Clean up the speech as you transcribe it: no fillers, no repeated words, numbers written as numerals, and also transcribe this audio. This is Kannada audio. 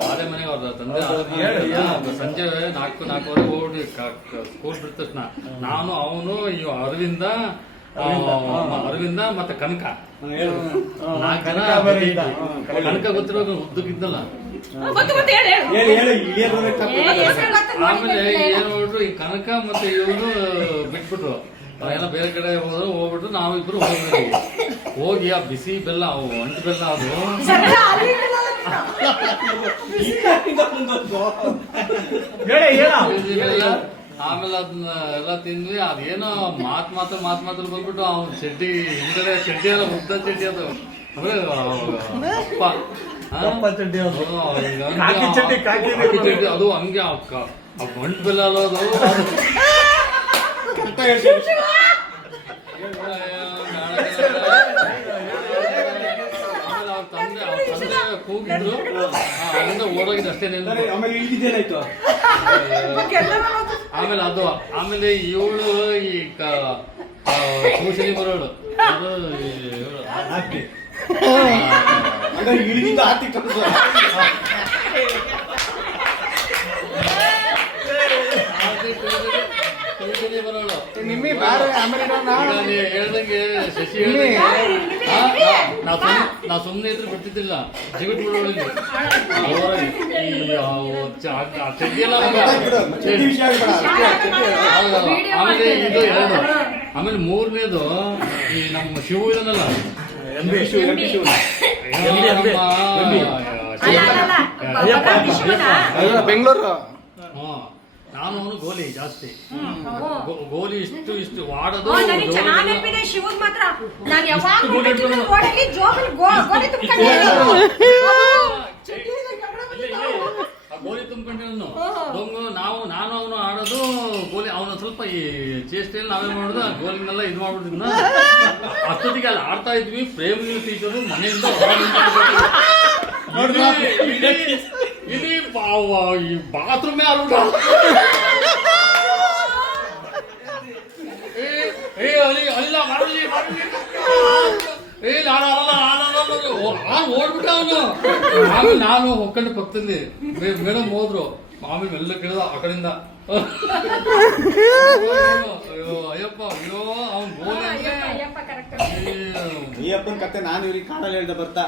ವಾಲೆ ಮನೆಗೆ ಅವ್ರ ತಂದೆ ಸಂಜೆ 4:00-4:15 ಹೋಗಿ ಸ್ಕೂಲ್ ಬಿಟ್ಟ ತಕ್ಷಣ ನಾನು ಅವನು ಅರವಿಂದ ಮತ್ತೆ ಕನಕ 4 ಜನ. ಕನಕ ಗೊತ್ತಿರೋ ಉದ್ದಕ್ಕಿದ್ದಲ್ಲ. ಆಮೇಲೆ ಏನ್ ನೋಡ್ರು ಈ ಕನಕ ಮತ್ತೆ ಇವನು ಬಿಟ್ಬಿಟ್ರು. ಎಲ್ಲ ಬೇರೆ ಕಡೆ ಹೋಗ್ಬಿಟ್ರು. ನಾವಿಬ್ರು ಹೋಗಿ ಆ ಬಿಸಿ ಬೆಲ್ಲ ಒಂಟು ಬೆಲ್ಲ ಅದು ಆಮೇಲೆ ಅದನ್ನ ಎಲ್ಲ ತಿಂದ್ವಿ. ಅದೇನೋ ಮಾತು ಬಂದ್ಬಿಟ್ಟು ಅವ್ನ ಚಡ್ಡಿ ಹಿಂಗಡೆ ಚಡ್ಡಿ ಎಲ್ಲ ಉದ್ದ ಚಡ್ಡಿ ಅದು ಚಡ್ಡಿ ಅದು ಹಂಗೆ ಒಂಟು ಬೆಲ್ಲ ಅಲ್ಲೋದು ಕೂಗಿದ್ರು. ಅಲ್ಲಿಂದ ಓಡೋಗಿದ್ದು ಅಷ್ಟೇ. ಆಮೇಲೆ ಇವಳು ಈ ಟ್ಯೂಷನಿಗೆ ಬರೋಳು ಬರೋಳು ಹೇಳ್ದಂಗೆ ಶಶಿ ನಾ ಸುಮ್ಮನೆ ಇದ್ರೆ ಬಿಡ್ತಿದ್ದಿಲ್ಲ. ಜಿಗಿಟ್ ಬಿಡೋಳಿಗೆ ಚಡ್ಡಿಯೆಲ್ಲ. ಆಮೇಲೆ ಇದು 2. ಆಮೇಲೆ 3ನೇದು ಈ ನಮ್ಮ ಶಿವು ಇದನ್ನಲ್ಲ ಬೆಂಗಳೂರು. ನಾನು ಅವನು ಗೋಲಿ ಜಾಸ್ತಿ. ಗೋಲಿ ಇಷ್ಟು ವಾಡೋದು. ಗೋಲಿ ತುಂಬ್ಕೊಂಡೆ ನಾನು ಅವನು ಆಡೋದು ಗೋಲಿ. ಅವನ ಸ್ವಲ್ಪ ಈ ಚೇಷ್ಟೆಯಲ್ಲಿ ನಾವೇನ್ ಮಾಡೋದು ಆ ಗೋಲಿನೆಲ್ಲ ಇದು ಮಾಡ್ಬಿಡ್ತಿದ್ನ. ಅಷ್ಟೊತ್ತಿಗೆ ಅಲ್ಲಿ ಆಡ್ತಾ ಇದ್ವಿ. ಪ್ರೇಮ್ ಟೀಚರು ಮನೆಯಿಂದ ಇಡೀ ಈ ಬಾತ್ರೂಮೇ ಆಡ್ಬಿಟ್ಟು ಅಲ್ಲ ಮಾಡಲಿ ಓಡ್ಬಿಟ್ಟ ಅವನು. ಆಮೇಲೆ ನಾನು ಹೊಕ್ಕಂಡು ಪಕ್ಕದಲ್ಲಿ ಮೇಡಮ್ ಹೋದ್ರು. ಆಮೇಲೆ ಎಲ್ಲ ಕೇಳಿದ ಆ ಕಡೆಯಿಂದ ಅಯ್ಯಪ್ಪ ಅಯ್ಯೋ ಅವ್ನು ಗೋಲಿ ಈ ಅಪ್ಪನ ಕತೆ ನಾನು ಇವ್ರಿಗೆ ಕಾಣಲ್ಲಿ ಹೇಳ್ದ ಬರ್ತಾ